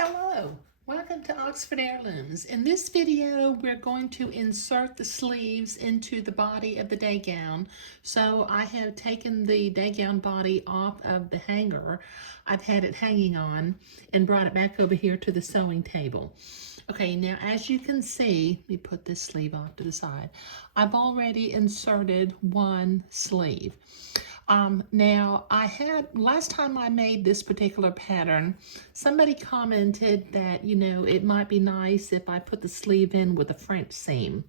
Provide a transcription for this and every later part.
Hello, welcome to Oxford Heirlooms. In this video, we're going to insert the sleeves into the body of the day gown. So I have taken the day gown body off of the hanger. I've had it hanging on and brought it back over here to the sewing table. Okay, now as you can see, let me put this sleeve off to the side. I've already inserted one sleeve. Now last time I made this particular pattern, somebody commented that, it might be nice if I put the sleeve in with a French seam.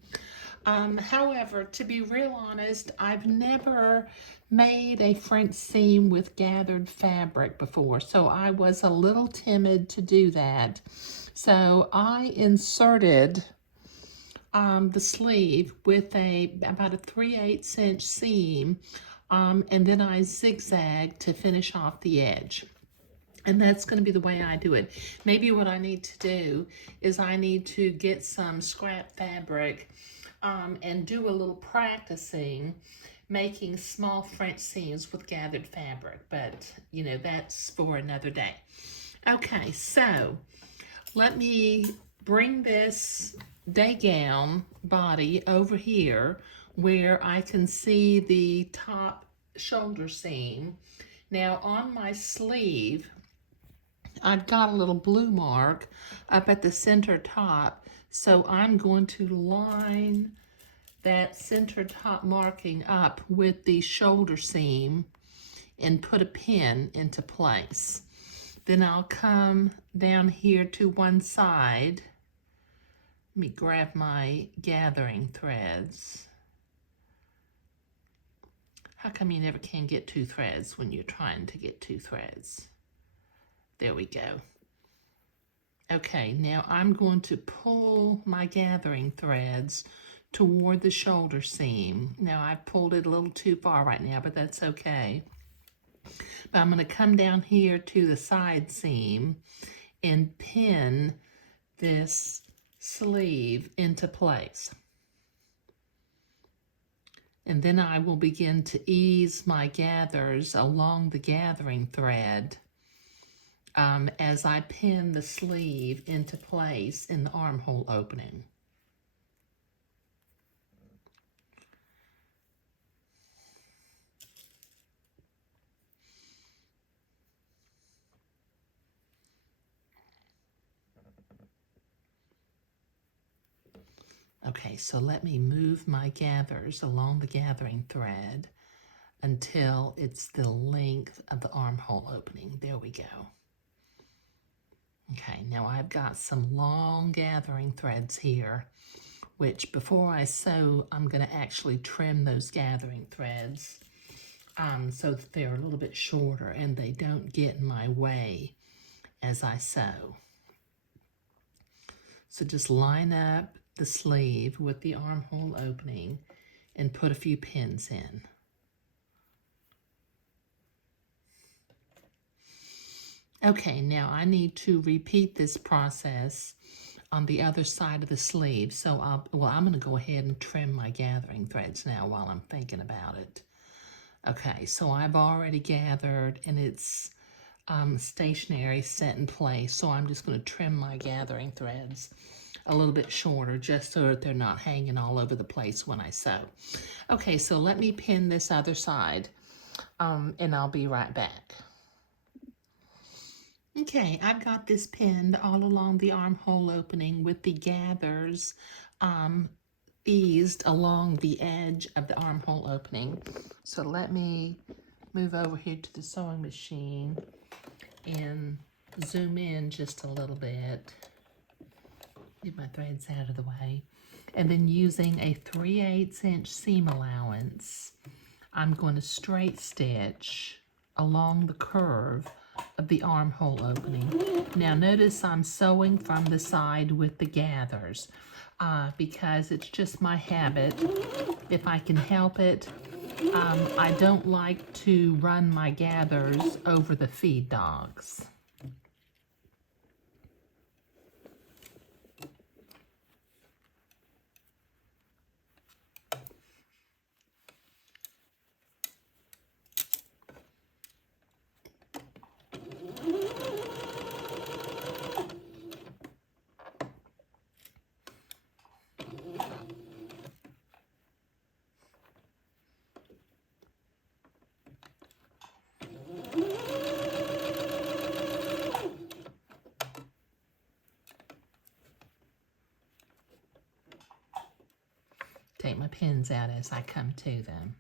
However, to be real honest, I've never made a French seam with gathered fabric before, so I was a little timid to do that. So I inserted the sleeve with about a 3/8 inch seam, and then I zigzag to finish off the edge. And that's going to be the way I do it. Maybe what I need to do is I need to get some scrap fabric and do a little practicing making small French seams with gathered fabric. But, that's for another day. Okay, so let me bring this day gown body over here where I can see the top shoulder seam. Now on my sleeve, I've got a little blue mark up at the center top, so I'm going to line that center top marking up with the shoulder seam and put a pin into place. Then I'll come down here to one side. Let me grab my gathering threads. How come you never can get two threads when you're trying to get two threads? There we go. Okay, now I'm going to pull my gathering threads toward the shoulder seam. Now I've pulled it a little too far right now, but that's okay. But I'm going to come down here to the side seam and pin this sleeve into place. And then I will begin to ease my gathers along the gathering thread as I pin the sleeve into place in the armhole opening. Okay, so let me move my gathers along the gathering thread until it's the length of the armhole opening. There we go. Okay, now I've got some long gathering threads here, which before I sew, I'm going to actually trim those gathering threads so that they're a little bit shorter and they don't get in my way as I sew. So just line up the sleeve with the armhole opening and put a few pins in. Okay, now I need to repeat this process on the other side of the sleeve. So I'm going to go ahead and trim my gathering threads now while I'm thinking about it. Okay, so I've already gathered and it's stationary, set in place. So I'm just going to trim my gathering threads a little bit shorter just so that they're not hanging all over the place when I sew. Okay, so let me pin this other side and I'll be right back. Okay, I've got this pinned all along the armhole opening with the gathers eased along the edge of the armhole opening. So let me move over here to the sewing machine and zoom in just a little bit. Get my threads out of the way. And then using a 3/8 inch seam allowance, I'm going to straight stitch along the curve of the armhole opening. Now notice I'm sewing from the side with the gathers because it's just my habit. If I can help it, I don't like to run my gathers over the feed dogs. take my pins out as I come to them.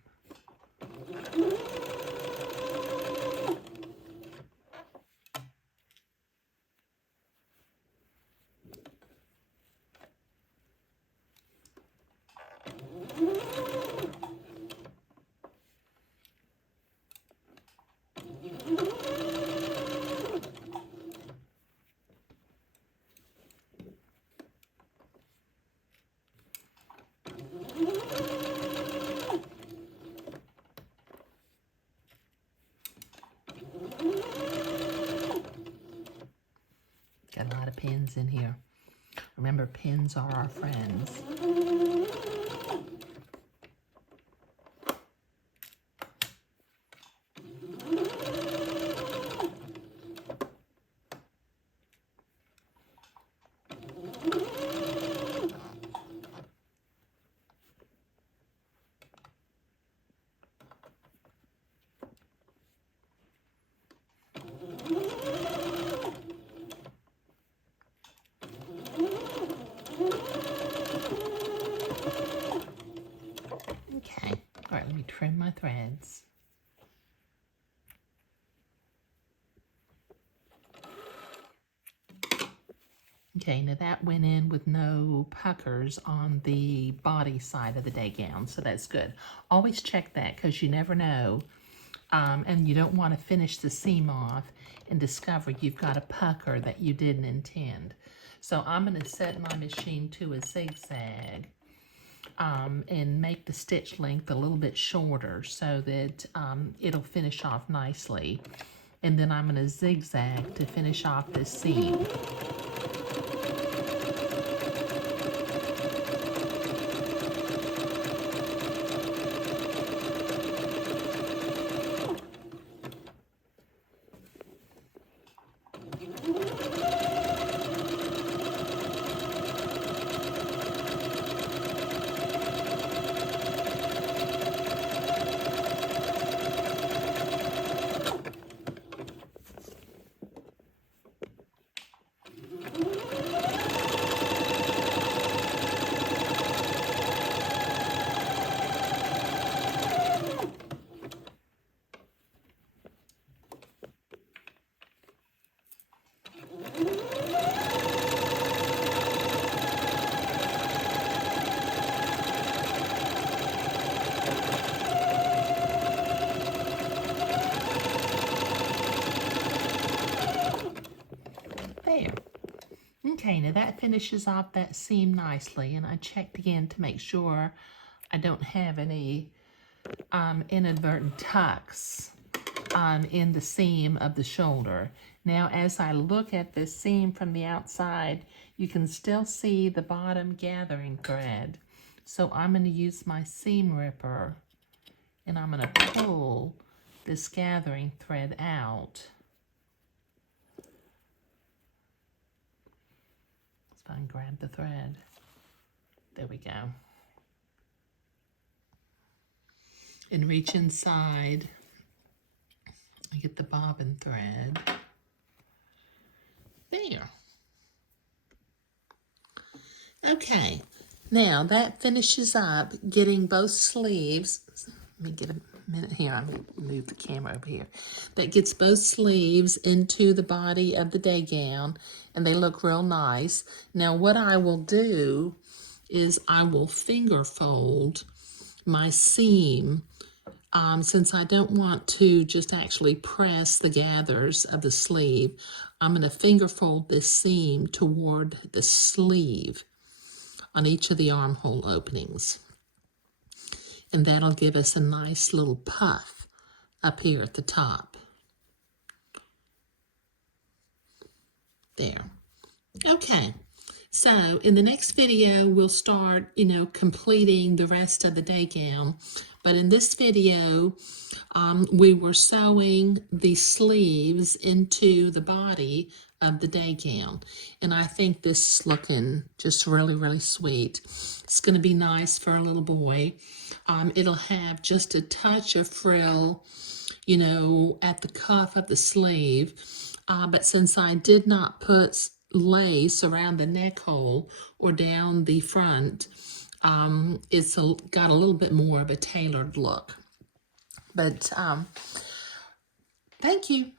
Got a lot of pins in here. Remember, pins are our friends. Okay, all right, let me trim my threads. Okay, now that went in with no puckers on the body side of the day gown, so that's good. Always check that because you never know, and you don't want to finish the seam off and discover you've got a pucker that you didn't intend. So I'm going to set my machine to a zigzag and make the stitch length a little bit shorter so that it'll finish off nicely. And then I'm going to zigzag to finish off this seam. There. Okay, now that finishes off that seam nicely, and I checked again to make sure I don't have any inadvertent tucks in the seam of the shoulder. Now, as I look at this seam from the outside, you can still see the bottom gathering thread. So I'm going to use my seam ripper, and I'm going to pull this gathering thread out. Let's find, grab the thread. There we go. And reach inside. I get the bobbin thread. There. Okay, now that finishes up getting both sleeves. Let me get a minute here. I'm going to move the camera over here. That gets both sleeves into the body of the day gown, and they look real nice. Now what I will do is I will finger fold my seam. Since I don't want to just actually press the gathers of the sleeve, I'm going to finger fold this seam toward the sleeve on each of the armhole openings. And that'll give us a nice little puff up here at the top. There. Okay. So in the next video, we'll start, completing the rest of the day gown. But in this video, we were sewing the sleeves into the body of the day gown. And I think this is looking just really, really sweet. It's going to be nice for a little boy. It'll have just a touch of frill, at the cuff of the sleeve. But since I did not put lace around the neck hole or down the front, it's got a little bit more of a tailored look. But thank you.